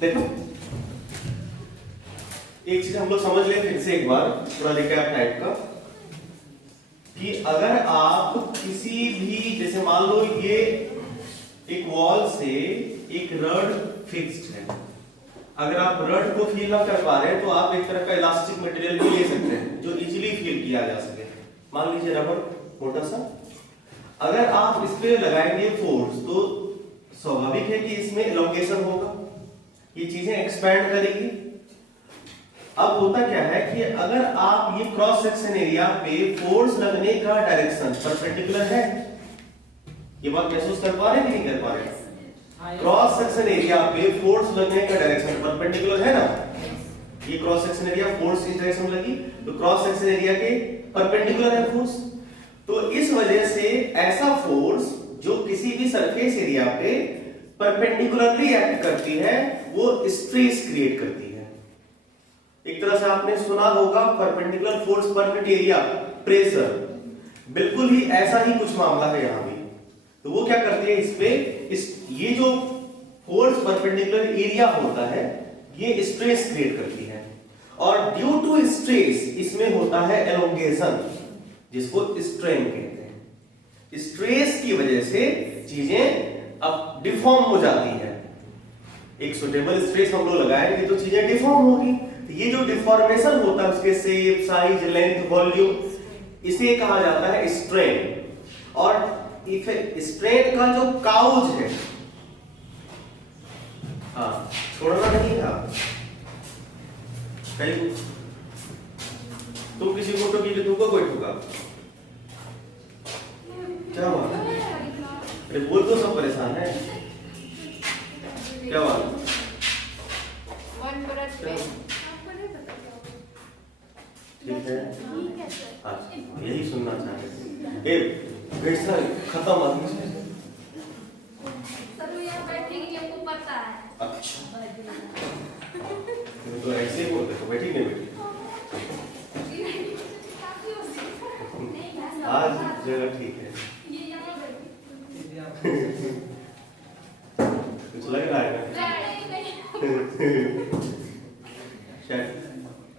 देखो एक चीज हम लोग समझ लें फिर से एक बार थोड़ा रिकैप टाइप का, कि अगर आप किसी भी, जैसे मान लो ये एक वॉल से एक रड फिक्स्ड है, अगर आप रड को फील ना कर पा रहे हैं तो आप एक तरह का इलास्टिक मटेरियल भी ले सकते हैं जो इजीली फील किया जा सके। मान लीजिए रबर मोटा सा, अगर आप इस पे लगाएंगे फोर्स तो स्वाभाविक है कि इसमें एलोंगेशन होगा, ये चीजें एक्सपैंड करेगी। अब होता क्या है कि अगर आप ये क्रॉस सेक्शन एरिया पे फोर्स लगने का डायरेक्शन परपेंडिकुलर है, ये बात महसूस कर पा रहे हैं कि नहीं कर पा रहे? क्रॉस सेक्शन एरिया पे फोर्स लगने का डायरेक्शन परपेंडिकुलर है ना, ये क्रॉस सेक्शन एरिया फोर्स इस डायरेक्शन में लगी तो क्रॉस सेक्शन एरिया के परपेंडिकुलर है फोर्स। तो इस वजह से ऐसा फोर्स जो किसी भी सरफेस एरिया पे परपेंडिकुलरली एक्ट करती है वो स्ट्रेस क्रिएट करती है। एक तरह से आपने सुना होगा perpendicular force per unit area pressure, बिल्कुल ही ऐसा ही कुछ मामला है यहां भी। तो वो क्या करती है इस पे, ये जो फोर्स परपेंडिकुलर एरिया होता है ये स्ट्रेस क्रिएट करती है, और ड्यू टू स्ट्रेस इसमें होता है एलोंगेशन जिसको स्ट्रेन कहते हैं। स्ट्रेस की वजह से चीजें अब डिफॉर्म हो जाती है। एक सुटेबल स्ट्रेस हम लोग लगाएंगे तो चीजें डिफॉर्म होगी, तो ये जो डिफॉर्मेशन होता है उसके शेप, साइज, लेंथ, वॉल्यूम, इसे कहा जाता है स्ट्रेन। और स्ट्रेन का जो काउज है, हाँ छोड़ना नहीं था, तुम किसी को ठोकी तुमको कोई ठोका, क्या बात? अरे बोल तो सब परेशान है, क्या बात? ठीक है, यही सुनना चाहते थे। खत्म आदमी से अच्छा तो ऐसे ही बोलते तो बैठी नहीं बैठी, आज जगह ठीक है। कुछ लग रहा है ना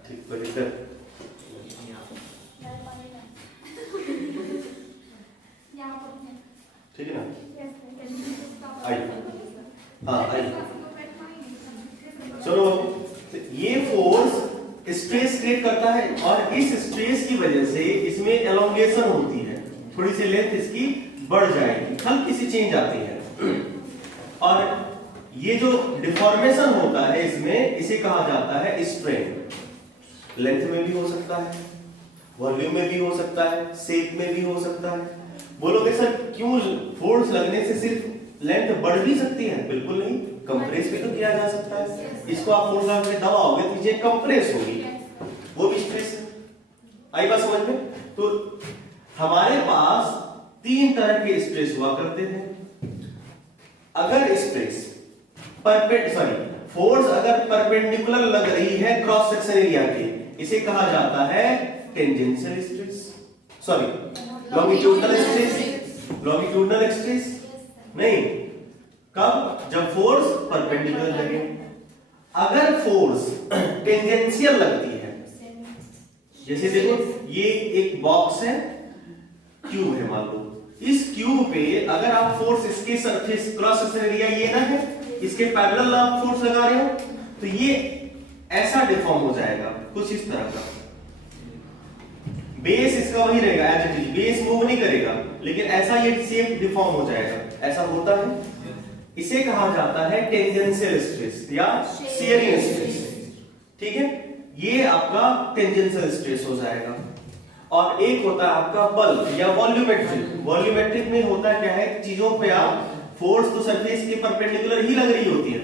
ठीक परिसर ठीक है ना, आइए हाँ आइए चलो। ये फोर्स स्ट्रेस क्रिएट करता है और इस स्ट्रेस की वजह से इसमें एलोंगेशन होती है, थोड़ी सी लेंथ इसकी बढ़ जाएगी, हल्की सी चेंज आती है। और ये जो डिफॉर्मेशन होता है इसमें इसे कहा जाता है स्ट्रेन। लेंथ में भी हो सकता है, वॉल्यूम में भी हो सकता है, शेप में भी हो सकता है। बोलोगे सर क्यों फोर्स लगने से सिर्फ लेंथ बढ़ भी सकती है? बिल्कुल नहीं, कंप्रेस भी तो किया जा सकता है। इसको आप फोर्स लगा के दबाओगे तो ये कंप्रेस होगी, वो भी स्ट्रेस है। आई बात समझ में? तो हमारे पास तीन तरह के स्ट्रेस हुआ करते थे। अगर स्ट्रेस फोर्स अगर परपेंडिकुलर लग रही है क्रॉस सेक्शन एरिया के, इसे कहा जाता है tangential stress, longitudinal stress. Longitudinal stress नहीं, कब? जब फोर्स परपेंडिकुलर लगे। अगर फोर्स टेंजेंशियल लगती है, जैसे देखो ये एक बॉक्स है, क्यूब है मान लो, इस क्यूब पे अगर आप फोर्स इसके सरफेस क्रॉस सेक्शन एरिया ये ना है, इसके पैरेलल आप फोर्स लगा रहे हो तो ये ऐसा डिफॉर्म हो जाएगा कुछ इस तरह का। बेस इसका वही रहेगा as it is, base move नहीं करेगा, लेकिन ऐसा ये शेप डिफॉर्म हो जाएगा, ऐसा होता है। इसे कहा जाता है टेंजेंशियल स्ट्रेस या शियरिंग स्ट्रेस। ठीक है, ये आपका टेंजेंशियल स्ट्रेस हो जाएगा। और एक होता है आपका बल्क या वॉल्यूमेट्रिक। वॉल्यूमेट्रिक में होता क्या है, चीजों पे आप फोर्स तो सरफेस के परपेंडिकुलर ही लग रही होती है,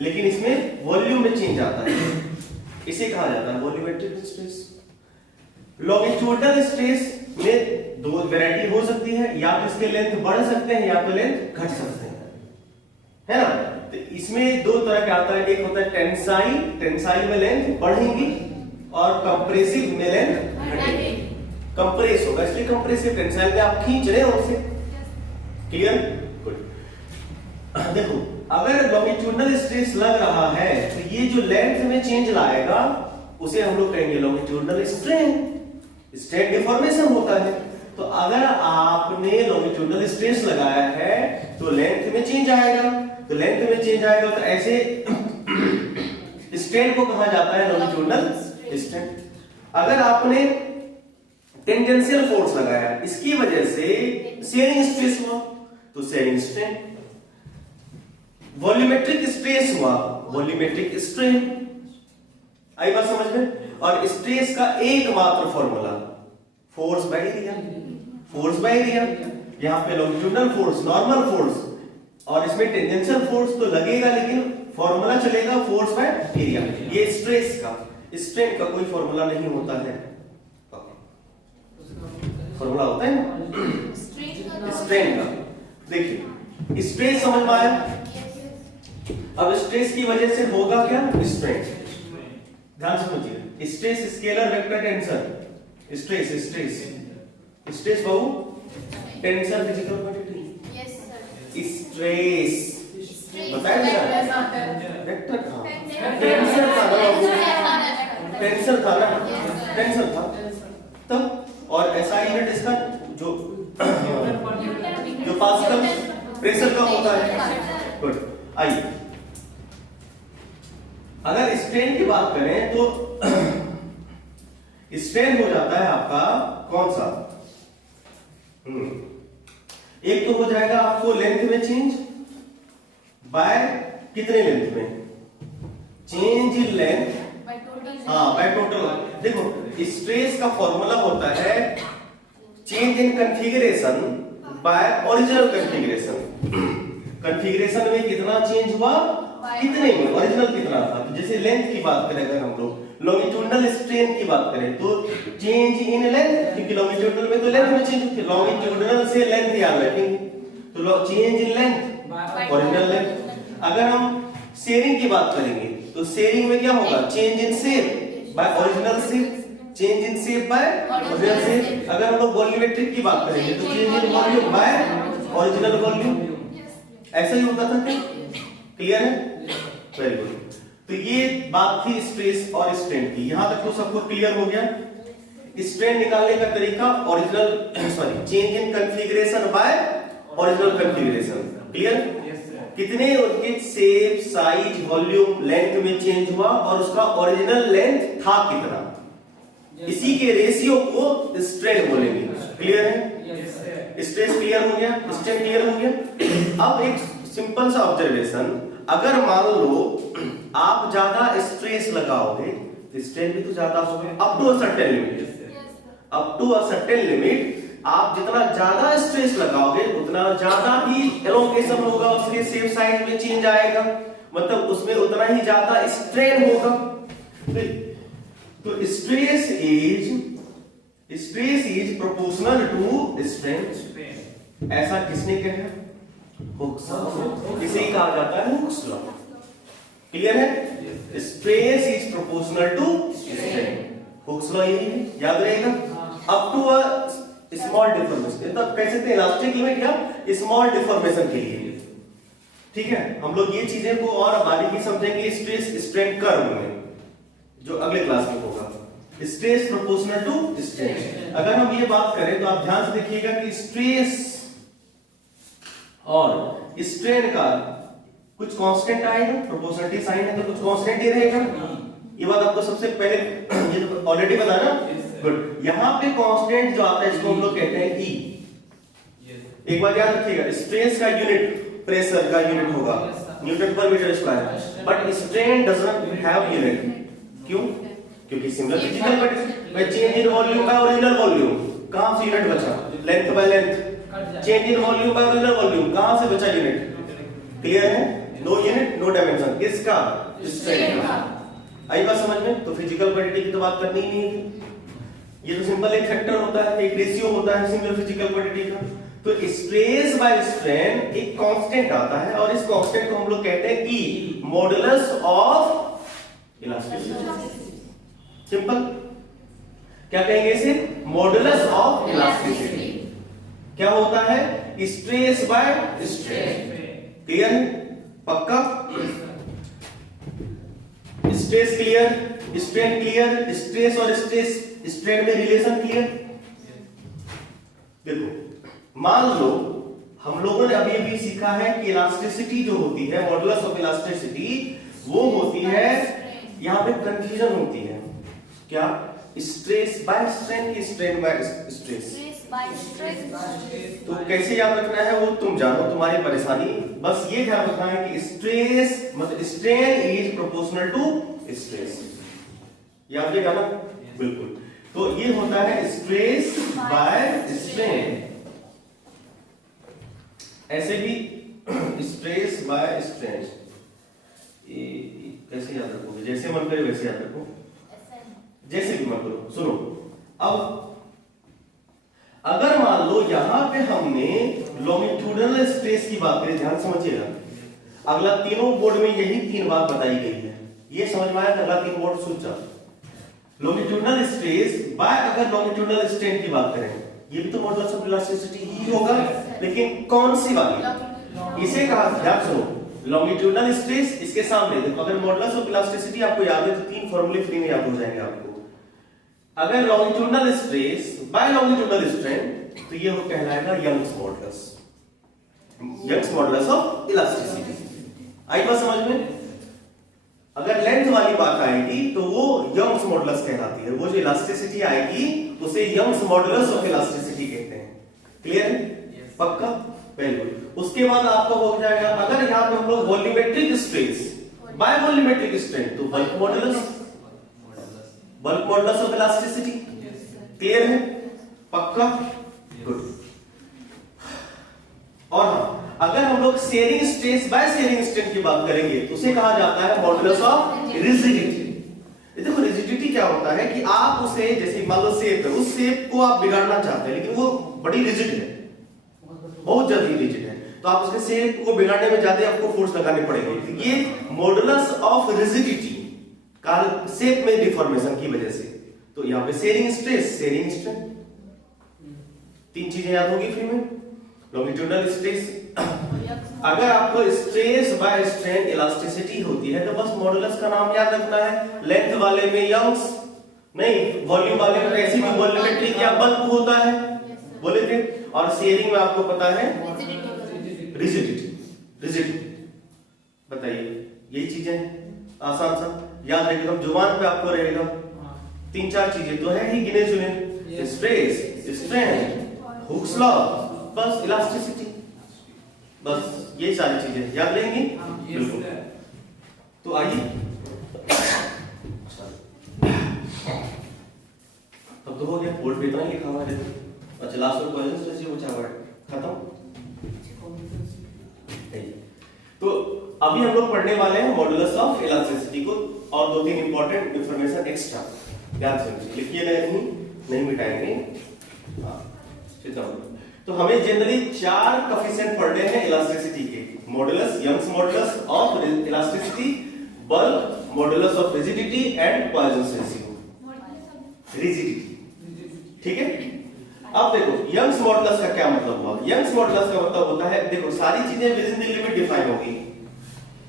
लेकिन इसमें वॉल्यूम में चेंज आता है, इसे कहा जाता है वॉल्यूमेट्रिक स्ट्रेस। लॉन्गिट्यूडनल स्ट्रेस में दो वैरायटी हो सकती है, या तो इसके लेंथ बढ़ सकते हैं या तो लेंथ घट सकते हैं, है ना। तो इसमें दो तरह का आता है, एक होता है टेंसाइल, टेंसाइल में लेंथ बढ़ेगी, और कंप्रेसिव में लेंथ घटेगी। कंप्रेस होगा इसलिए कंप्रेसिव, टेंसाइल में आप खींच रहे हो उसे। क्लियर? गुड। देखो अगर लॉन्गिट्यूडनल स्ट्रेस लग रहा है तो ये जो लेंथ में चेंज लाएगा उसे हम लोग कहेंगे लॉन्गिट्यूडनल स्ट्रेन। स्ट्रेन डिफॉर्मेशन होता है। तो अगर आपने लॉन्गिट्यूडनल स्ट्रेस लगाया है तो लेंथ में चेंज आएगा, तो लेंथ में चेंज आएगा तो ऐसे स्ट्रेन को कहा जाता है लॉन्गिट्यूडनल स्ट्रेन। अगर आपने टेंजेंशियल फोर्स लगाया, इसकी वजह से शेयरिंग स्ट्रेस हुआ तो शेयरिंग स्ट्रेन। वॉल्यूमेट्रिक स्ट्रेस हुआ, वॉल्यूमेट्रिक स्ट्रेन। आई बात समझ में? और स्ट्रेस का एकमात्र formula force by area, force by area. यहां पे लॉन्गिट्यूडनल फोर्स, नॉर्मल फोर्स, और इसमें टेंजेंशियल फोर्स तो लगेगा, लेकिन फॉर्मूला चलेगा फोर्स बाय एरिया। ये स्ट्रेस का, स्ट्रेन का कोई फॉर्मूला नहीं होता है। फॉर्मूला होता है ना स्ट्रेन का। देखिए स्ट्रेस समझ में आया। अब स्ट्रेस की वजह से होगा क्या? स्ट्रेन। ध्यान से समझिए, stress scalar vector tensor, stress stress stress बहु tensor physical quantity. Yes sir. Stress बताया क्या? वेक्टर था, टेंसर था, टेंसर था ना, टेंसर था तब। और एसआई यूनिट इसका जो पास्कल प्रेशर का होता है। गुड। आइए अगर स्ट्रेन की बात करें तो स्ट्रेन हो जाता है आपका कौन सा? एक तो हो जाएगा आपको लेंथ में चेंज बाय कितने लेंथ में? चेंज इन लेंथ, हाँ बाय टोटल। देखो स्ट्रेस का फॉर्मूला होता है change in configuration by original configuration. Configuration में कितना चेंज हुआ, कितने में, ओरिजिनल कितना था। तो जैसे लेंथ की बात करें, अगर हम लोग लॉन्गिट्यूडनल स्ट्रेन की बात करें तो चेंज इन लेंथ, क्योंकि लॉन्गिट्यूडनल में तो लेंथ में चेंज होती है, लॉन्गिट्यूडनल से लेंथ याद रखेंगे तो change in length original length. अगर हम शेयरिंग की बात करेंगे तो शेयरिंग में क्या होगा? Change in shape by original shape, change in shape by original shape. अगर हम लोग वॉल्यूमेट्रिक की बात करेंगे तो change in volume by original volume. ऐसा ही होता था। क्लियर है? Very good. तो ये बात थी स्ट्रेस और स्ट्रेन की। यहां तक तो सबको क्लियर हो गया। स्ट्रेन निकालने का तरीका original sorry change in configuration by original configuration. Clear? कितने उनके शेप, साइज, वॉल्यूम, लेंथ में चेंज हुआ और उसका ओरिजिनल लेंथ था कितना, इसी के रेशियो को स्ट्रेन बोलेंगे। क्लियर है? स्ट्रेस क्लियर हो गया, स्ट्रेन क्लियर हो गया। अब एक सिंपल सा ऑब्जर्वेशन, अगर मान लो आप ज्यादा स्ट्रेस लगाओगे तो स्ट्रेन भी तो ज्यादा होगा, up to a certain limit. Up to a certain limit आप जितना ज्यादा स्ट्रेस लगाओगे उतना ज्यादा ही एलोंगेशन होगा, उसके शेप साइज में चेंज आएगा, मतलब उसमें उतना ही ज्यादा स्ट्रेन होगा। तो stress is proportional to strain. ऐसा किसने कहा? Hooke's law. इसे कहा जाता है हुक्स लॉ। क्लियर है? Stress is proportional to strain. Hooke's law यही है, याद रहेगा। Up to a small deformation, मतलब कह सकते हैं इलास्टिक लिमिट या स्मॉल डिफॉर्मेशन के लिए। ठीक है, हम लोग ये चीजें को और बारीकी समझेंगे स्ट्रेस स्ट्रेन कर्व में, जो अगले क्लास में होगा। Stress proportional to strain. अगर हम ये बात करें तो आप ध्यान से देखिएगा कि स्ट्रेस और स्ट्रेन का कुछ कांस्टेंट आएगा, प्रोपोर्शनलिटी साइन है तो कुछ कांस्टेंट ही रहेगा। ये बात आपको सबसे पहले ये तो ऑलरेडी पता ना। गुड। यहाँ पे कांस्टेंट जो आता है इसको हम लोग कहते हैं E। एक बार याद रखिएगा, स्ट्रेस का यूनिट प्रेशर का यूनिट होगा न्यूटन पर metre square, but strain doesn't have unit. क्यों? क्योंकि similar physical quantity. Change in volume by original volume, कहां से यूनिट बचा? Length by length. Change in volume by original volume, कहां से बचा यूनिट? क्लियर है? No unit no dimension. किसका? स्ट्रेन का। आई बात समझ में? तो फिजिकल क्वांटिटी की तो बात करनी ही नहीं है। ये तो सिंपल एक फैक्टर होता है, एक रेशियो होता है सिमिलर फिजिकल क्वांटिटी का। तो स्ट्रेस बाय स्ट्रेन एक कांस्टेंट आता है और इस कांस्टेंट को हम लोग कहते हैं E, modulus of elasticity. Simple. क्या कहेंगे इसे? Modulus of elasticity. क्या होता है? Stress by strain. क्लियर है? पक्का? Stress clear, strain clear, stress और स्ट्रेन में रिलेशन क्लियर। देखो मान लो हम लोगों ने अभी सीखा है कि इलास्टिसिटी जो होती है, मॉडुलस ऑफ इलास्टिसिटी, वो होती है, यहां पे कंफ्यूजन होती है, क्या स्ट्रेस बाय स्ट्रेन की स्ट्रेन बाय स्ट्रेस। तो कैसे याद रखना है वो तुम जानो, तुम्हारी परेशानी। बस ये ध्यान रखना है कि स्ट्रेस मतलब strain is proportional to stress, याद रखना बिल्कुल। तो ये होता है स्ट्रेस बाय स्ट्रेन, ऐसे भी स्ट्रेस बाय स्ट्रेन। कैसे याद रखोगे? जैसे मन करे वैसे याद रखो, जैसे भी मन करो। सुनो, अब अगर मान लो यहां पे हमने लॉन्गिट्यूडनल स्ट्रेस की बात करें, ध्यान समझिएगा, अगला तीनों बोर्ड में यही 3 बात बताई गई है, ये समझ में आया? अगला 3 बोर्ड सोच जाओ। लॉन्गिट्यूडनल स्ट्रेस बाय अगर लॉन्गिट्यूडनल स्ट्रेन की बात करें, ये भी तो मॉडुलस ऑफ इलास्टिसिटी ही होगा, लेकिन कौन सी वाली? इसे कहा, ध्यान सुनो, लॉन्गिट्यूडनल स्ट्रेस, इसके सामने देखो, अगर मॉडुलस ऑफ इलास्टिसिटी आपको याद है तो 3 फॉर्मूले फ्री में याद हो जाएंगे आपको। अगर longitudinal stress by longitudinal strain, तो ये वो कहलाएगा Young's modulus, Young's modulus of elasticity. आई बात समझ में? अगर लेंथ वाली बात आएगी तो वो यंग्स मॉडुलस कहलाती है, वो जो इलास्टिसिटी आएगी उसे यंग्स मॉडुलस ऑफ इलास्टिसिटी कहते हैं। क्लियर है? पक्का? बिल्कुल। उसके बाद आपका हो जाएगा, अगर यहां पे हम लोग volumetric stress by volumetric strain, तो bulk modulus, bulk modulus of elasticity. Clear है? पक्का? गुड। और हाँ, अगर हम लोग shearing stress by shearing strain की बात करेंगे तो उसे कहा जाता है मॉडुलस ऑफ रिजिडिटी। देखो रिजिडिटी क्या होता है कि आप उसे, जैसे मान लो शेप है, उस शेप को आप बिगाड़ना चाहते हैं लेकिन वो बड़ी रिजिड है, बहुत ज्यादा रिजिड है, तो आप उसके शेप को बिगाड़ने में जाते आपको फोर्स लगाने पड़ेंगे। ये मॉडुलस ऑफ रिजिडिटी का शेप में डिफॉर्मेशन की वजह से। तो यहाँ पे शेयरिंग स्ट्रेस, शेयरिंग स्ट्रेन, 3 चीजें याद होगी फ्री में। लॉन्गिट्यूडनल स्ट्रेस, अगर आपको स्ट्रेस बाय स्ट्रेन इलास्टिसिटी होती है तो बस मॉडुलस का नाम याद रखना है। लेंथ वाले में यंग्स नहीं, वॉल्यूम वाले में ऐसी भी वॉल्यूमेट्रिक या बल्क होता है, बोले थे। और शेयरिंग में आपको पता है रिजिडिटी, रिजिडिटी। बताइए, यही चीजें आसान सा याद रहेगा, एकदम जुबान पे आपको रहेगा। 3-4 चीजें तो है ही गिने चुने, स्ट्रेस, स्ट्रेन, हुक्स लॉ, बस इलास्टिसिटी, बस ये सारी चीजें याद रहेंगी। बिल्कुल। तो आइए, अब तो हो गया, बोर्ड पे इतना ही लिखा हुआ है। अच्छा, लास्ट में क्वेश्चन से पूछा हुआ है, खत्म। तो अभी हम लोग पढ़ने वाले हैं मॉडुलस ऑफ इलास्टिसिटी को, और 2-3 इंपॉर्टेंट इंफॉर्मेशन एक्स्ट्रा याद रखिए, लिखिए नहीं मिटाएंगे। हाँ, तो हमें जनरली 4 कोएफिशिएंट पढ़ने हैं इलास्टिसिटी के, modulus, Young's modulus of elasticity, bulk, modulus of rigidity and Poisson ratio, rigidity. ठीक है? अब देखो यंग्स मॉडुलस का क्या मतलब हुआ? यंग्स मॉडुलस का मतलब होता है, देखो सारी चीजें within the limit define होगी,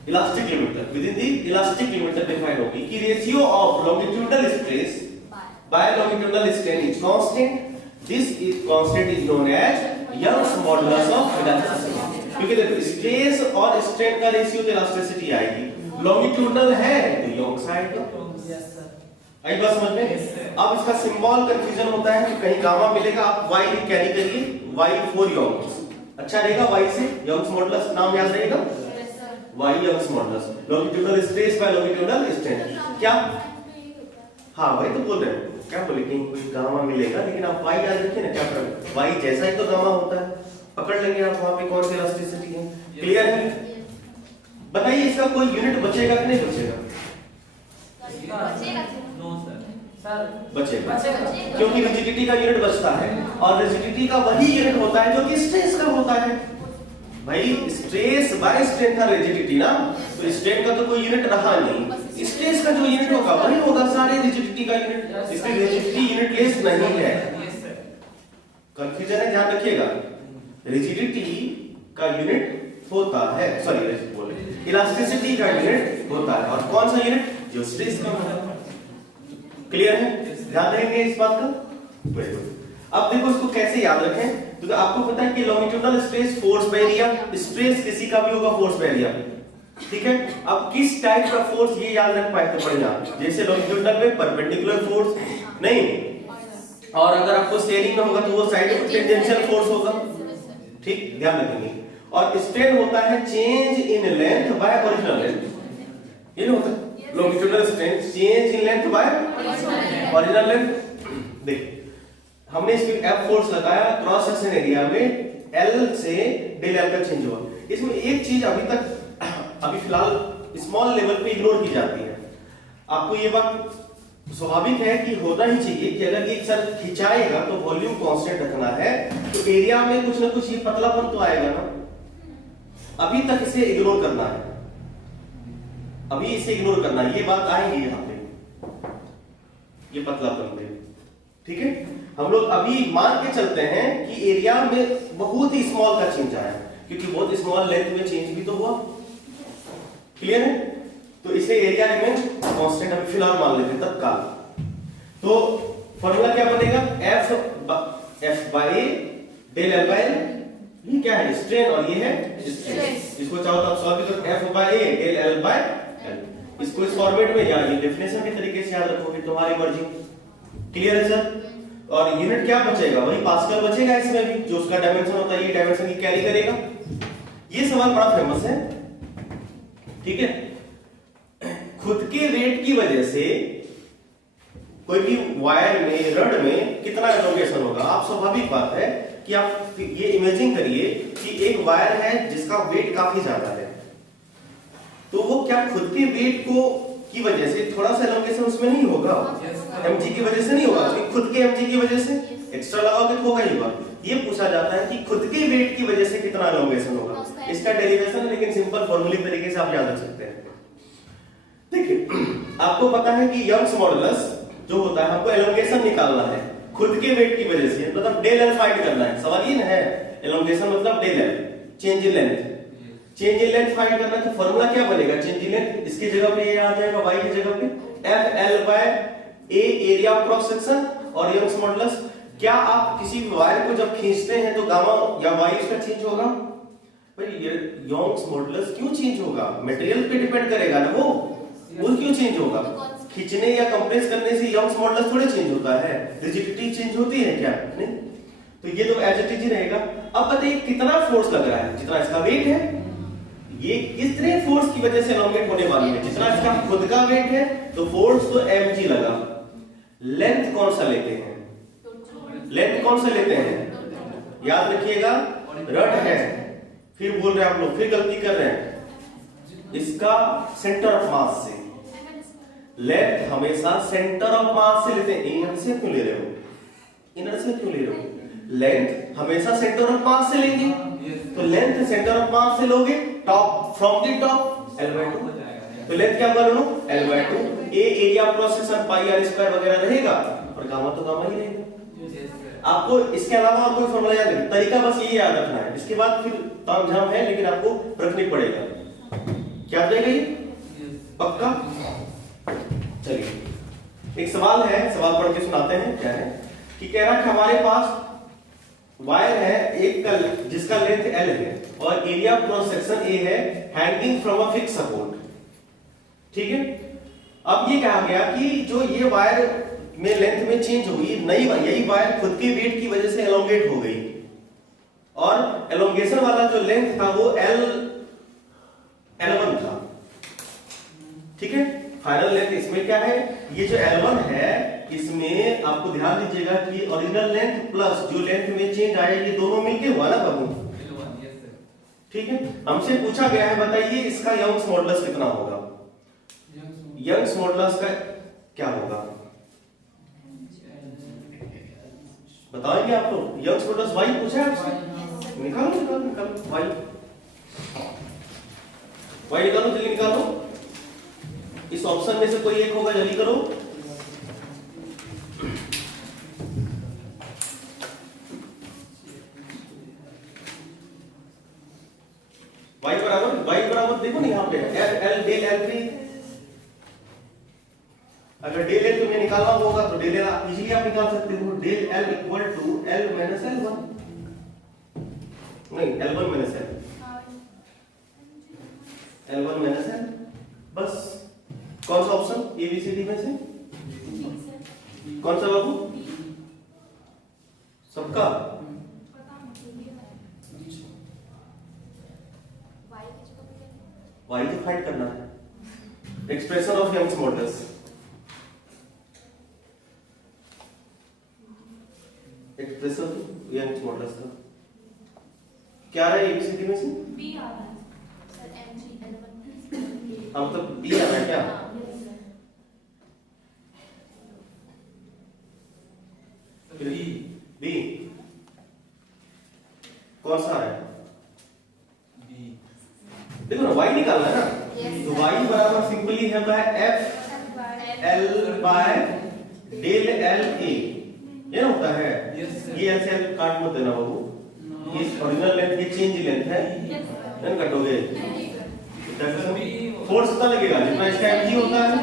इलास्टिक लिमिट तक, within the elastic limit तक डिफाइन होगी कि ratio of longitudinal stress by longitudinal strain is constant, this is constant is known as Young's modulus of elasticity. क्योंकि देखो stress और strain का ratio तो इलास्टिसिटी आएगी, लॉन्गिट्यूडनल है तो यंग्स आएगा। आई बात समझ में? अब इसका सिंबल कंफ्यूजन होता है कि कहीं गामा मिलेगा, आप y कैरी करिए, y फॉर यंग्स, अच्छा रहेगा, y से यंग्स मॉडुलस नाम याद रहेगा, y Young's modulus, longitudinal stress by longitudinal strain. क्या? हाँ भाई, तो बोल रहे हैं क्या बोले कि कोई गामा मिलेगा, लेकिन आप y याद रखिए ना, क्या फर्क, y जैसा ही तो गामा होता है, पकड़ लेंगे आप वहां पे कौन सी इलास्टिसिटी है। क्लियर है? बताइए इसका कोई यूनिट बचेगा कि नहीं बचेगा? बचेगा, क्योंकि रिजिडिटी का यूनिट बचता है, और रिजिडिटी का वही यूनिट होता है जो कि स्ट्रेस का होता है। भाई स्ट्रेस बाय स्ट्रेन का रिजिडिटी ना, तो स्ट्रेन का तो कोई यूनिट रहा नहीं, स्ट्रेस का जो यूनिट होगा वही होगा सारे रिजिडिटी का यूनिट, इसलिए रिजिडिटी यूनिटलेस नहीं है। कंफ्यूजन है, ध्यान रखिएगा, रिजिडिटी का यूनिट होता है, सॉरी बोले इलास्टिसिटी का यूनिट होता है। और कौन सा यूनिट? जो स्ट्रेस का होता है। क्लियर है? ध्यान देंगे इस बात का। Very good. अब देखो इसको कैसे याद रखें, तो आपको पता है कि longitudinal stress force by area, stress किसी का भी होगा फोर्स बाय एरिया, ठीक है। अब किस टाइप का फोर्स ये याद रख पाए तो बढ़िया, जैसे लॉन्गिट्यूडनल में परपेंडिकुलर फोर्स नहीं, और अगर आपको स्टेयरिंग में होगा तो वो साइड टेंजेंशियल फोर्स होगा, ठीक, ध्यान रखेंगे। और स्ट्रेन होता है change in length bye original length, ये होता है longitudinal strain change in length bye original length. देख हमने इसमें F फोर्स लगाया क्रॉस सेक्शन एरिया में L से डेल L का चेंज हुआ। इसमें एक चीज अभी फिलहाल स्मॉल लेवल पे इग्नोर की जाती है। आपको ये बात स्वाभाविक है कि होना ही चाहिए कि अगर एक साथ खिंचाएगा तो वॉल्यूम कांस्टेंट रखना है, तो एरिया में कुछ ना कुछ ये पतलापन तो आएगा ना। अभी तक इसे इग्नोर करना है, अभी इसे इग्नोर करना है, ये बात आएगी यहाँ पे, ये पतलापन पे, ठीक है। हम लोग अभी मान के चलते हैं कि एरिया में बहुत ही स्मॉल का चेंज आया, क्योंकि बहुत स्मॉल लेंथ में चेंज भी तो हुआ। क्लियर है? तो इसे एरिया रिमेन कांस्टेंट अभी फिलहाल मान लेते हैं तत्काल। तो फॉर्मूला क्या बनेगा? F by del L by, ये क्या है? स्ट्रेन, और ये है स्ट्रेस। इसको चाहो तो आप सॉल्व करो, F by del L by L। इसको इस फॉर्मेट में या ये डेफिनेशन के तरीके से याद रखोगे, तुम्हारी मर्जी। क्लियर है सर? और यूनिट क्या बचेगा? वही पास्कल बचेगा इसमें भी, जो उसका डायमेंशन होता है, ये डायमेंशन की कैरी करेगा। ये सवाल बड़ा फेमस है, ठीक है। खुद के वेट की वजह से कोई भी वायर में, रड में कितना एलोंगेशन होगा? आप स्वाभाविक बात है कि आप ये इमेजिन करिए कि एक वायर है जिसका वेट काफी ज्यादा है, तो वो क्या खुद के वेट को की वजह से थोड़ा सा एलोंगेशन उसमें नहीं होगा? mg की वजह से नहीं होगा, खुद के mg की वजह से एक्स्ट्रा लगाओगे तो होगा ही होगा। ये पूछा जाता है कि खुद के वेट की वजह से कितना एलोंगेशन होगा। इसका डेरिवेशन है, लेकिन सिंपल फॉर्मूलिक तरीके से आप याद रख सकते हैं। देखिए आपको पता है कि यंग्स मॉडुलस जो होता है, हमको एलोंगेशन निकालना है खुद के वेट की वजह से, मतलब डेल एल फाइंड करना है। सवाल ये है, एलोंगेशन मतलब del L, change in length, change in length find करना है। तो फॉर्मूला क्या बनेगा? चेंज इन लेंथ, इसकी जगह पे ये आ जाएगा y की जगह पे FL by A area of cross section और यंग्स मॉडुलस। क्या आप किसी वायर को जब खींचते हैं तो गामा या y उसका चेंज होगा? भाई ये यंग्स मॉडुलस क्यों चेंज होगा? मटेरियल पे डिपेंड करेगा ना, वो क्यों चेंज होगा? खींचने या कंप्रेस करने से यंग्स मॉडुलस थोड़े चेंज होता है, रिजिडिटी चेंज होती है क्या? नहीं। तो ये तो एज इट इज ही रहेगा। अब बताइए कितना फोर्स लग रहा है? जितना इसका वेट है, ये कितने फोर्स की वजह से एलोंगेट होने वाली है? जितना इसका खुद का वेट है, तो फोर्स तो mg लगा। लेंथ कौन सा लेते हैं? लेंथ कौन सा लेते हैं? याद रखिएगा, रड है, फिर बोल रहे हैं आप लोग, फिर गलती कर रहे हैं, इसका सेंटर ऑफ मास से। लेंथ हमेशा सेंटर ऑफ मास से लेते हैं। इनर क्यों ले रहे हो? इनर से क्यों ले रहे हो? लेंथ हमेशा सेंटर ऑफ मास से लेंगे, तो लेंथ सेंटर ऑफ मास से लोगे, top from the top L/2। तो लेंथ क्या होगा लोगों? L/2। A area cross section pi r square वगैरह रहेगा, और गामा तो गामा ही रहेगा। आपको इसके अलावा और कोई फॉर्मूला याद नहीं, तरीका बस यही याद रखना है। इसके बाद फिर तामझाम है, लेकिन आपको रखनी पड़ेगा। क्या रहेगा ये? पक्का? चलिए एक सवाल है, सवाल पढ़ के सुनाते हैं। क्या है कि कह रहा है कि हमारे पास वायर है एक का, जिसका लेंथ L है और एरिया क्रॉस सेक्शन A है, hanging from a fix support, ठीक है। अब ये कहा गया कि जो ये वायर में लेंथ में चेंज हुई, यही वायर खुद के वेट की वजह से एलोंगेट हो गई, और एलोंगेशन वाला जो लेंथ था वो L1 था, ठीक है। फाइनल लेंथ इसमें क्या है? ये जो L1 है, इसमें आपको ध्यान दीजिएगा कि ओरिजिनल लेंथ प्लस जो लेंथ में चेंज आया, ये दोनों मिलके हुआ ना बाबू, ठीक है। हमसे पूछा गया है, बताइए इसका यंग्स मॉडुलस कितना होगा? यंग्स मॉडुलस का क्या होगा बताएंगे आप लोग? यंग्स मॉडुलस y पूछा है आपसे, निकालो y निकालो, जल्दी निकालो। इस ऑप्शन में से कोई एक होगा, जल्दी करो। अगर डेल एल तुम्हें निकालना होगा तो डेल एल इजीली आप निकाल सकते हो, del L equal to L minus L one, नहीं L one minus L, L one minus L, बस। कौन सा option A B C D में से कौन सा बाबू? सबका y को फाइंड करना है, expression of Young's modulus, expression Young's modulus का क्या रहा है एबीसीडी में से? बी आ रहा है सर, एमजी एल1 हम तो बी आ रहा है क्या? बी कौन सा है? बी। देखो ना y निकालना है ना, तो y बराबर सिंपली है F L by del L A, ये होता है। ये ऐसे काट मत देना बाबू, ये ओरिजिनल लेंथ की चेंज लेंथ है, नहीं कटोगे फोर्स कितना लगेगा जितना इसका mg होता है।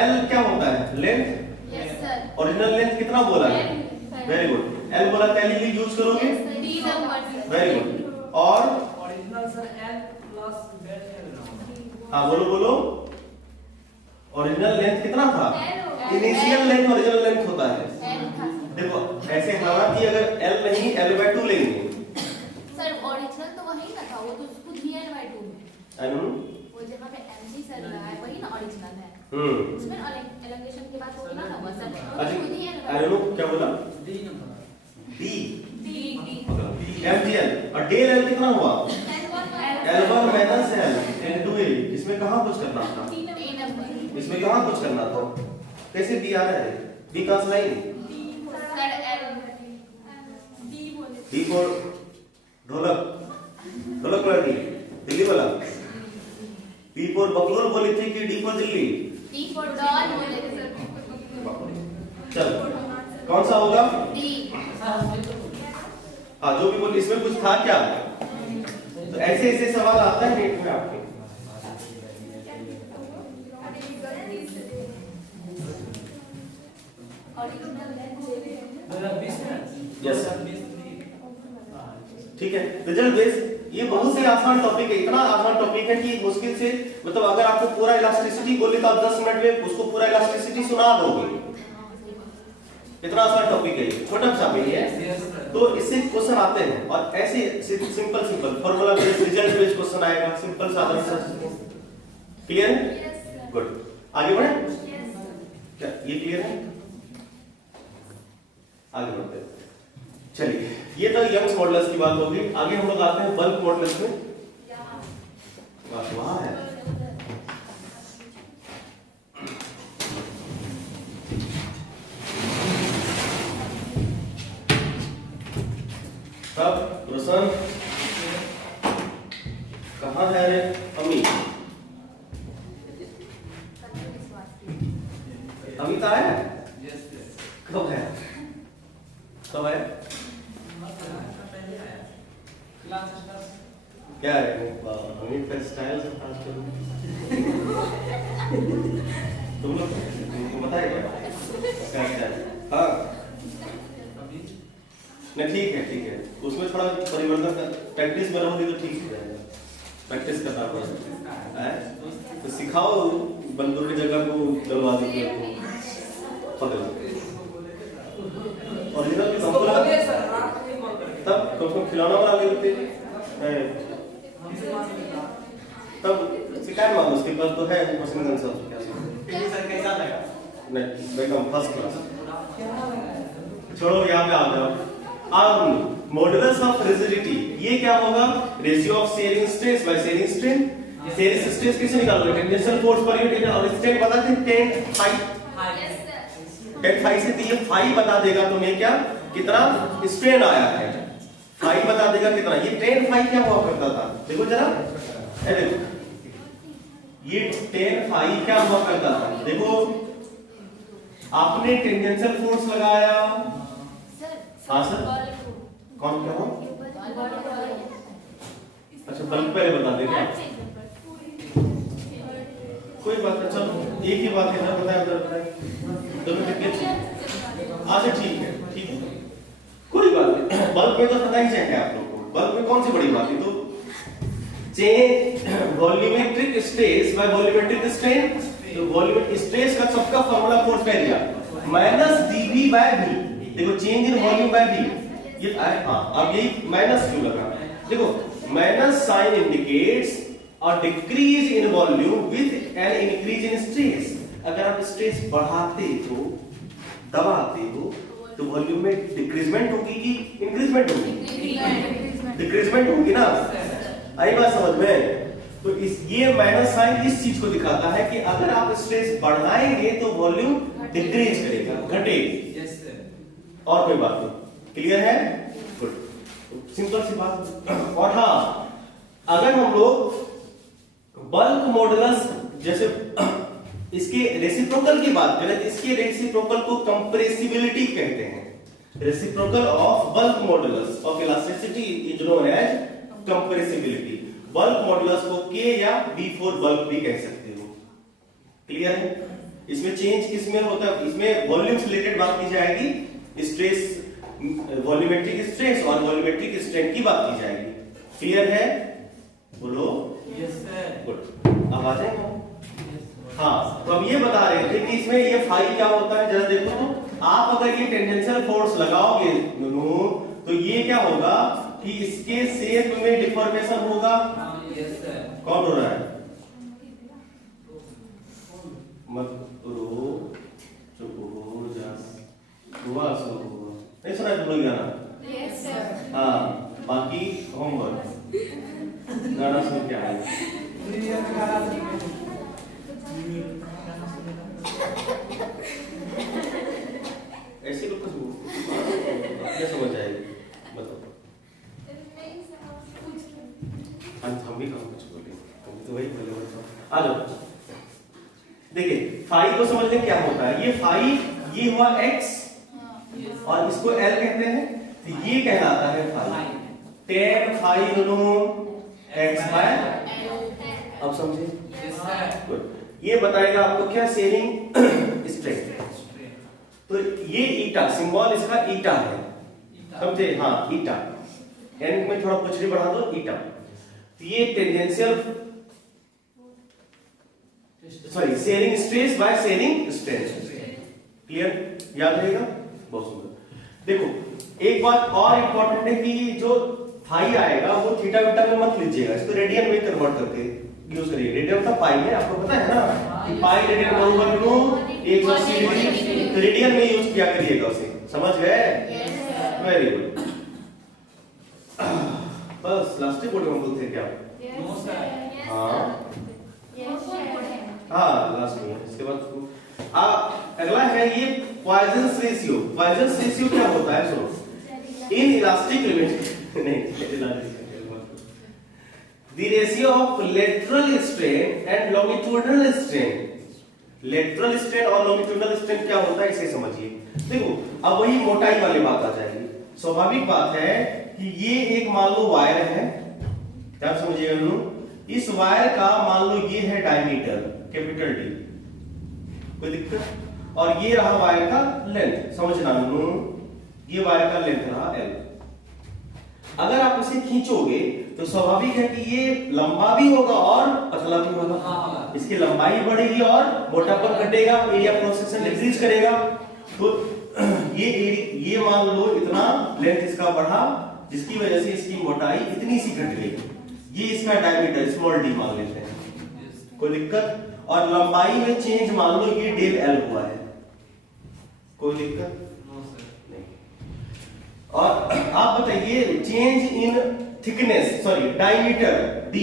l क्या होता है? लेंथ। ओरिजिनल लेंथ कितना बोला है? Very good. l बोला तो l यूज करोगे, वेरी गुड। और original sir l plus base. हाँ बोलो बोलो, ओरिजिनल लेंथ कितना था? इनिशियल लेंथ ओरिजिनल लेंथ होता है। देखो ऐसे हालांकि अगर l नहीं l/2 लेंगे सर, ओरिजिनल तो वही ना था, वो तो खुद ही l/2 में। आई नो वो जहां पे mg चल रहा है वही ना ओरिजिनल है। उसमें एलोंगेशन के बाद वो ना हुआ सर, अच्छा खुद ही आई नो क्या बोला? D number d D mgl और डेल l कितना हुआ? l1 minus l into a। इसमें कहां कुछ करना था? इसमें कहां कुछ करना था? कैसे b आ रहा है? b का sine sir l d for ढोलक, ढोलक वाली दिल्ली वाला। b फॉर बकलोल बोली थी कि d for Delhi? d for doll बोले थे सर। चल कौन सा होगा? d। हाँ जो भी बोली, इसमें कुछ था क्या? तो ऐसे ऐसे सवाल आता है नेट में आपके। यस ठीक है। रिजल्ट बेस ये बहुत ही आसान टॉपिक है, इतना आसान टॉपिक है कि मुश्किल से मतलब अगर आपको पूरा इलास्टिसिटी बोले तो आप 10 मिनट में उसको पूरा इलास्टिसिटी सुना दोगे, इतना आसान टॉपिक है, छोटा सा भी है। तो इससे क्वेश्चन आते हैं और ऐसे simple simple formula based result based question आएगा, सिंपल साधारण सा। क्लियर है? गुड। आगे बढ़े क्या? ये क्लियर है? आगे बढ़ते हैं। चलिए ये तो यंग्स मॉडुलस की बात होगी। आगे हम लोग आते हैं बल्क मॉडुलस में। वहां है तब रोशन कहाँ है रे अमी? अमिता है? कब है? कब है? क्या है अमित का स्टाइल से बात करो। तुम लोग तुमको पता है क्या इसका स्टाइल? हाँ नहीं ठीक है उसमें थोड़ा परिवर्तन कर, प्रैक्टिस में रहोगे तो ठीक हो जाएगा। प्रैक्टिस करना पड़ेगा, तो सिखाओ बंदूक की जगह को डलवा दीजिए पकड़ ओरिजिनल की कंपनी तब तुमको खिलौना वाला लेते तब शिकायत मांगो, उसके पास तो है मशीन गन सब। सर कैसा लगा? नहीं बेकम फर्स्ट क्लास। छोड़ो यहाँ पे आ जाओ। अब मॉडुलस ऑफ रिजिडिटी ये क्या होगा? Ratio of sharing stress by shearing strain. Sharing stress कैसे निकालोगे? Tangential force per unit area और स्ट्रेन बता दें 10 फाई 10 फाई से तो ये फाई बता देगा तुम्हें क्या कितना स्ट्रेन आया है। फाई बता देगा कितना। ये 10 फाई क्या हुआ करता था? देखो जरा, देखो ये 10 फाई क्या हुआ करता था? देखो आपने टेंजेंशियल फोर्स लगाया। हाँ सर कौन क्या हुआ? अच्छा बल्ब पहले बता देगा। कोई बात नहीं, चलो एक ही बात है ना, बताया उधर दोनों कितने। अच्छा ठीक है, ठीक है, कोई बात नहीं। बल्क में तो पता ही चाहिए आप लोगों को, बल्क में कौन सी बड़ी बात है। तो change volumetric stress by volumetric strain, तो वॉल्यूमेट्रिक स्ट्रेस का सबका फार्मूला फोर्स का area minus dv by v। देखो change in volume by v, ये हाँ अब यही माइनस क्यों लगा, देखो माइनस साइन इंडिकेट्स और decrease in volume with an increase in stress. अगर आप स्ट्रेस बढ़ाते हो, दबाते हो, तो वॉल्यूम में डिक्रीजमेंट होगी कि इंक्रीजमेंट होगी? डिक्रीजमेंट होगी ना, आई बात समझ में। तो इस ये माइनस साइन इस चीज को दिखाता है कि अगर आप स्ट्रेस बढ़ाएंगे तो वॉल्यूम डिक्रीज करेगा, घटेगी। Yes sir. और कोई बात नहीं, क्लियर है? गुड, सिंपल सी बात। और हाँ, अगर हम लोग बल्क मॉडुलस जैसे इसके रेसिप्रोकल की बात करें, इसके रेसिप्रोकल को कंप्रेसिबिलिटी कहते हैं। Reciprocal of bulk modulus of elasticity is known as compressibility. Bulk modulus को K या B4 बल्क भी कह सकते हो। क्लियर है? इसमें चेंज किसमें होता है? इसमें वॉल्यूम से रिलेटेड बात की जाएगी, स्ट्रेस, वॉल्यूमेट्रिक स्ट्रेस और वॉल्यूमेट्रिक स्ट्रेन की बात की जाएगी। क्लियर है? बोलो यस सर। गुड, अब आ जाएगा। हाँ, तो अब ये बता रहे थे कि इसमें ये फाई क्या होता है, जरा देखो तो। आप अगर ये टेंजेंशियल फोर्स लगाओगे तो ये क्या होगा कि इसके शेप में डिफॉर्मेशन होगा। Yes sir. कौन हो रहा है? मत रो, चुप हो जा, हुआ सो हुआ। नहीं सुना तुम लोग गाना? Yes sir. हाँ, बाकी होमवर्क गाना सुन के आए। ऐसे लोग क्या समझ आएगी, बताओ। हम भी कहाँ कुछ बोले, हम तो वही बोले। आ जाओ, देखिए फाई को समझ लें क्या होता है। ये फाई, ये हुआ x और इसको l कहते हैं, तो ये कहलाता है फाई। tan फाई दोनों x बाय, अब समझे? Yes sir. गुड। ये बताएगा आपको क्या, शेयरिंग स्ट्रेस। तो ये ईटा, सिंबल इसका ईटा है, समझे? हाँ ईटा, एन में थोड़ा पुछड़ी बढ़ा दो, ईटा। तो ये tangential, sorry, sharing stress by shearing strain. Clear? याद रहेगा? बहुत सुंदर। देखो एक बात और इंपॉर्टेंट है कि जो फाई आएगा वो थीटा बीटा में मत लीजिएगा, इसको रेडियन में कन्वर्ट करके यूज करिए। रेडियन का पाई है, आपको पता है ना कि पाई रेडियन बराबर टू 180 डिग्री, तो रेडियन में यूज किया करिएगा उसे, समझ गए? Very good. बस लास्ट बोर्ड में बोलते थे क्या? No sir. हाँ हाँ, लास्ट में। इसके बाद अगला है ये पॉइजन्स रेशियो। पॉइजन्स रेशियो क्या होता है? सुनो, इन इलास्टिक लिमिट नहीं, the ratio of lateral strain and longitudinal strain। lateral strain और longitudinal strain क्या होता है इसे समझिए। देखो अब वही मोटाई वाली बात आ जाएगी। स्वाभाविक बात है कि ये एक मान लो वायर है, क्या समझिएगा लोग, इस वायर का मान लो ये है डायमीटर कैपिटल D, कोई दिक्कत? और ये रहा वायर का लेंथ, समझना लोग, ये वायर का लेंथ रहा L। अगर आप इसे खींचोगे तो स्वाभाविक है कि ये लंबा भी होगा और पतला भी होगा। इसकी लंबाई बढ़ेगी और मोटापन घटेगा, एरिया क्रॉस सेक्शन डिक्रीज करेगा। तो ये मान लो इतना लेंथ इसका बढ़ा, जिसकी वजह से इसकी मोटाई इतनी सी घट गई। ये इसका डायमीटर स्मॉल d मान लेते हैं, कोई दिक्कत? और लंबाई में चेंज मान लो ये डेल L हुआ है, कोई दिक्कत? और आप बताइए change in thickness, sorry diameter D,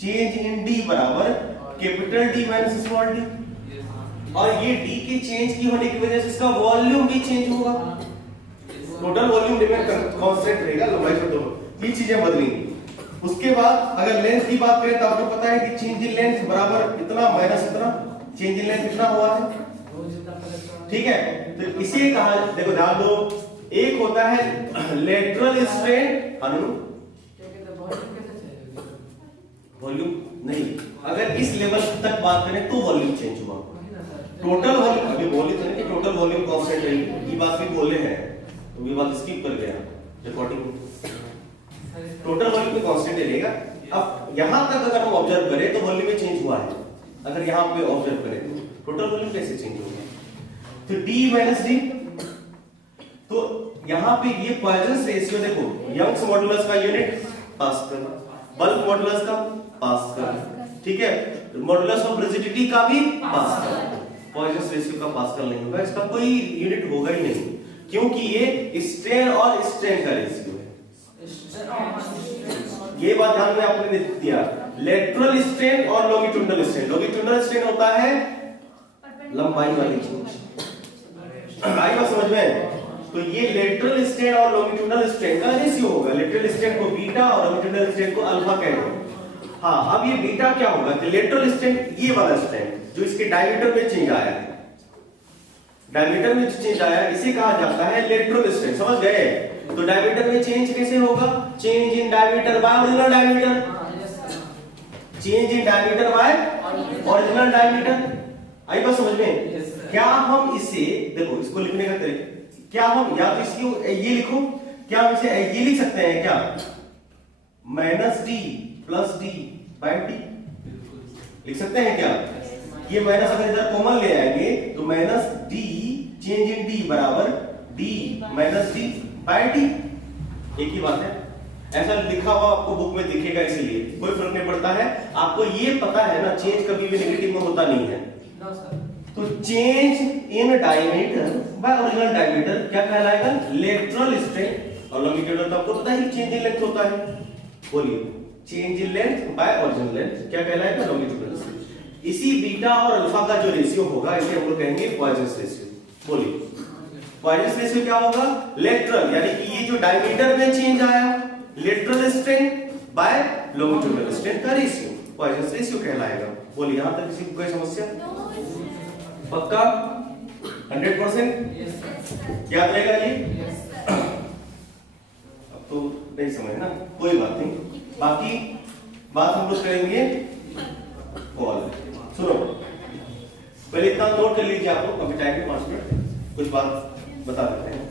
change in D बराबर capital D minus small d। और ये D की चेंज की होने की वजह से इसका वॉल्यूम भी चेंज होगा। टोटल वॉल्यूम रिमेन कांस्टेंट रहेगा, लंबाई छोटा होगा, ये चीजें बदलेंगी। उसके बाद अगर लेंथ की बात करें तो आपको पता है कि चेंज इन लेंथ बराबर इतना माइनस इतना, चेंज इन लेंथ कितना हुआ है, ठीक है? तो इसे कहा, देखो ध्यान दो, एक होता है लेटरल स्ट्रेन, वॉल्यूम नहीं अगर इस लेवल तक बात करें तो वॉल्यूम चेंज हुआ। टोटल वॉल्यूम अभी बोली तो नहीं कि टोटल वॉल्यूम कांस्टेंट रहेगी, ये बात भी बोले हैं तो ये बात स्किप कर गया रिकॉर्डिंग। टोटल वॉल्यूम भी कांस्टेंट रहेगा। अब यहां तक अगर हम ऑब्जर्व करें तो वॉल्यूम में चेंज हुआ है, अगर यहां पे ऑब्जर्व करें तो टोटल वॉल्यूम कैसे चेंज होगा? तो d माइनस d, तो यहां पे ये पॉइजन रेशियो देखो, यंग्स मॉडुलस का यूनिट पास्कल, बल्क मॉडुलस का पास्कल, ठीक है, मॉडुलस ऑफ रिजिडिटी का भी पास्कल, पॉइजन रेशियो का पास्कल नहीं होगा, इसका कोई यूनिट होगा ही नहीं, क्योंकि ये स्ट्रेन और स्ट्रेन का रेशियो है। ये बात ध्यान में आपने दिया, लेटरल स्ट्रेन और लॉन्गिट्यूडिनल स्ट्रेन। लॉन्गिट्यूडिनल स्ट्रेन होता है लंबाई वाली चीज, आई बात समझ में? तो ये लेटरल स्ट्रेन और लॉन्गिट्यूडिनल स्ट्रेन का रेशियो होगा। लेटरल स्ट्रेन को बीटा और लॉन्गिट्यूडिनल स्ट्रेन को अल्फा कहेंगे। हाँ, अब ये बीटा क्या होगा? तो लेटरल स्ट्रेन ये वाला स्ट्रेन जो इसके डायमीटर में चेंज आया है, डायमीटर में चेंज आया, इसे कहा जाता है लेटरल स्ट्रेन। समझ गए? तो डायमीटर में चेंज कैसे होगा? Change in diameter by original diameter, change in diameter by original diameter. आई बात समझ में? क्या हम इसे देखो, इसको लिखने का तरीका क्या, हम या तो इसको ये लिखो, क्या हम इसे ये लिख सकते हैं क्या? Minus D plus D by D लिख सकते हैं क्या? ये माइनस अगर इधर कॉमन ले आएंगे तो minus D change in D बराबर D minus D by D, एक ही बात है। ऐसा लिखा हुआ आपको बुक में दिखेगा, इसीलिए कोई फर्क नहीं पड़ता है। आपको ये पता है ना, चेंज कभी भी नेगेटिव में होता नहीं है। तो change in diameter by original diameter क्या कहलाएगा? Lateral strain. और लॉन्गिट्यूडिनल तो आपको पता है चेंज इन लेंथ होता है। बोलिए, change in length bye original length क्या कहलाएगा? Longitudinal strain. इसी बीटा और अल्फा का जो रेशियो होगा इसे हम लोग कहेंगे पॉइजन रेशियो। बोलिए, पॉइजन रेशियो क्या होगा? लेटरल, यानी कि ये जो डायमीटर में चेंज आया, lateral strain by longitudinal strain का रेशियो पॉइजन रेशियो कहलाएगा। बोलिए, यहां तक किसी को कोई समस्या? पक्का 100% याद रहेगा ये? अब तो नहीं समझ ना, कोई बात नहीं, बाकी बात हम लोग करेंगे कॉल। सुनो, पहले इतना नोट कर लीजिए आप लोग, अभी टाइम है 5 मिनट, कुछ बात बता देते हैं।